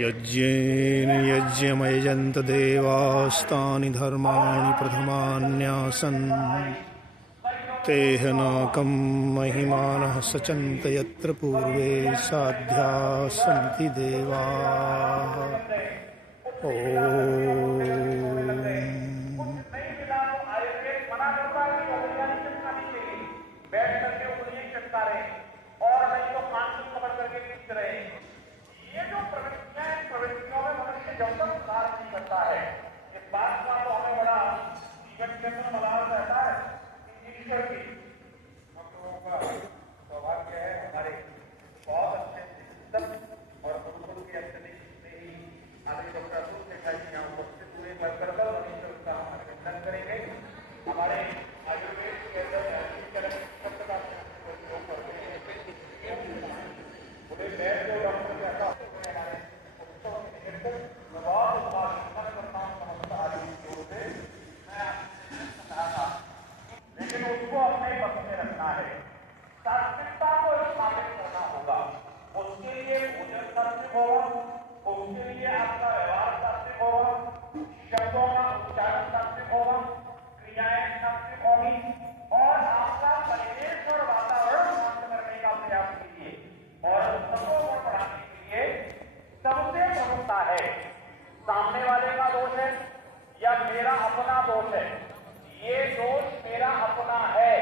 यज्ञेन यज्ञमयजन्त देवास्तानि धर्माणि प्रथमान्यासन् तेह नाकं महिमानः सचन्त यत्र पूर्वे साध्याः सन्ति देवाः। सामने वाले का दोष है या मेरा अपना दोष है? ये दोष मेरा अपना है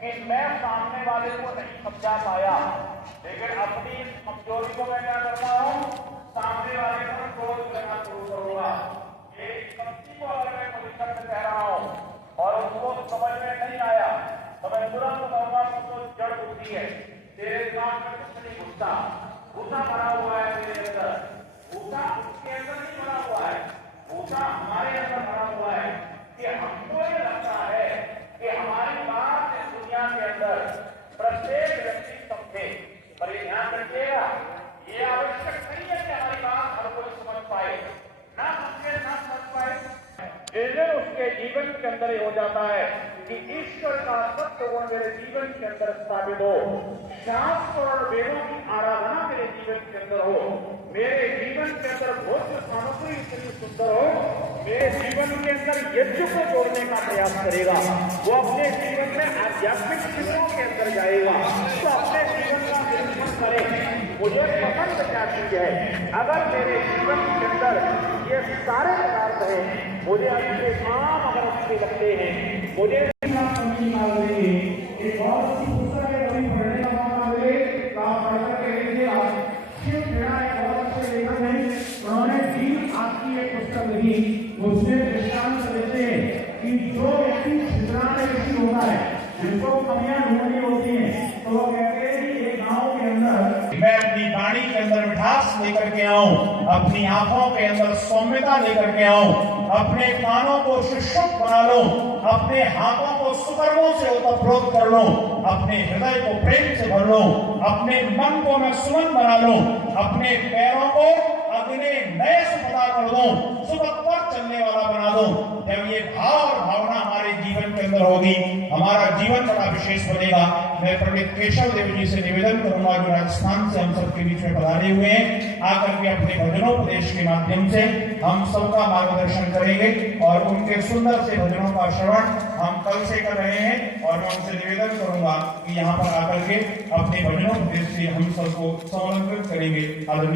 कि मैं सामने वाले को नहीं समझा पाया, लेकिन अपनी कमजोरी को मैं क्या करता हूँ, सामने वाले पर दोष देना शुरू करूंगा। ये कमती को अगर मैं पोजिशन में कह रहा हूँ और उसको समझ में नहीं आया तो मैं तुरंत कहूंगा तो जड़ बुद्धि है, तेरे दिमाग में कुछ नहीं घुसता, भूसा भरा हुआ है तेरे अंदर, भूसा उसके अंदर नहीं भरा हुआ है, भूसा हमारे अंदर भरा हुआ है कि हमको ये लगता है कि हमारी बात इस दुनिया के अंदर प्रत्येक व्यक्ति समझे। पर ये ध्यान रखिएगा, ये आवश्यक नहीं है कि हमारी बात हर कोई समझ पाए, ना समझे ना समझ पाए। जिस उसके जीवन के अंदर हो जाता है कि ईश्वर का सत्य गुण मेरे जीवन के अंदर स्थापित हो, शास्त्र और वेदों की आराधना मेरे जीवन के अंदर हो, मेरे जीवन के अंदर भोज्य सामग्री इतनी सुंदर हो, मेरे जीवन के अंदर यज्ञ को जोड़ने का प्रयास करेगा, वो अपने जीवन में आध्यात्मिक चित्रों के अंदर जाएगा, तो अपने जीवन का निरीक्षण करे मुझे पसंद क्या चीज है। अगर मेरे जीवन के अंदर ये सारे पदार्थ है, मुझे अच्छे काम अगर अच्छे लगते हैं, मुझे उससे दृष्टांत देते हैं कि जो व्यक्ति छिद्राने व्यक्ति होता है, जिनको कमियां ढूंढनी होती हैं, तो वो कहते हैं कि एक गांव के अंदर मैं अपनी वाणी के अंदर मिठास लेकर के आऊं, अपनी आंखों के अंदर सौम्यता लेकर के आऊं, अपने कानों को सुशुभ बना लो, अपने हाथों को सुकर्मों से ओतप्रोत कर लो, अपने हृदय को प्रेम से भर लो, अपने मन को मैं सुमन बना लो, अपने पैरों को अग्नि नए सुपदा कर दो, सुबह पर चलने वाला बना दो। जब ये भाव और भावना हमारे जीवन के अंदर होगी, हमारा जीवन बड़ा विशेष बनेगा। मैं पंडित केशव देव जी से निवेदन करूंगा जो राजस्थान से हम सबके बीच में पधारे हुए हैं, आकर के अपने भजनोपदेश के माध्यम से हम सबका मार्गदर्शन करेंगे और उनके सुंदर से भजनों का श्रवण हम कल से कर रहे हैं और मैं उनसे निवेदन करूंगा कि यहाँ पर आकर के अपने भजनोपदेश से हम सबको संलग्न करेंगे।